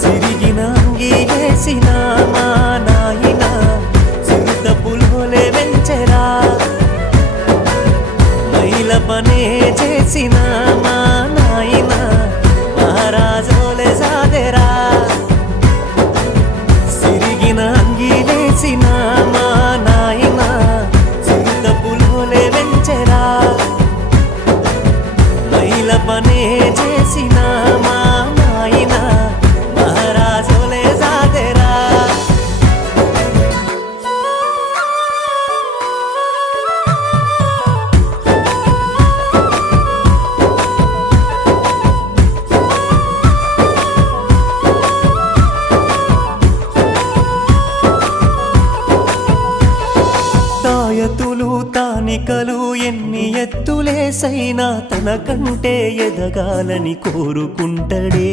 సిరిగిన అంగీలేసిన మా నాయన చిరుత పులోలే వెంచెరా మైల పనే చేసిన మా నాయన మహారాజోలే సాదెరా సిరిగిన అంగీలేసిన మా నాయన చిరుత పులోలే వెంచెరా మైల పనే చేసిన మా నాయన మహారాజోలే సాదెరా తాయతులు తానికలు ఎన్ని ఎత్తులేసైనా తనకంటే ఎదగాలని కోరుకుంటడే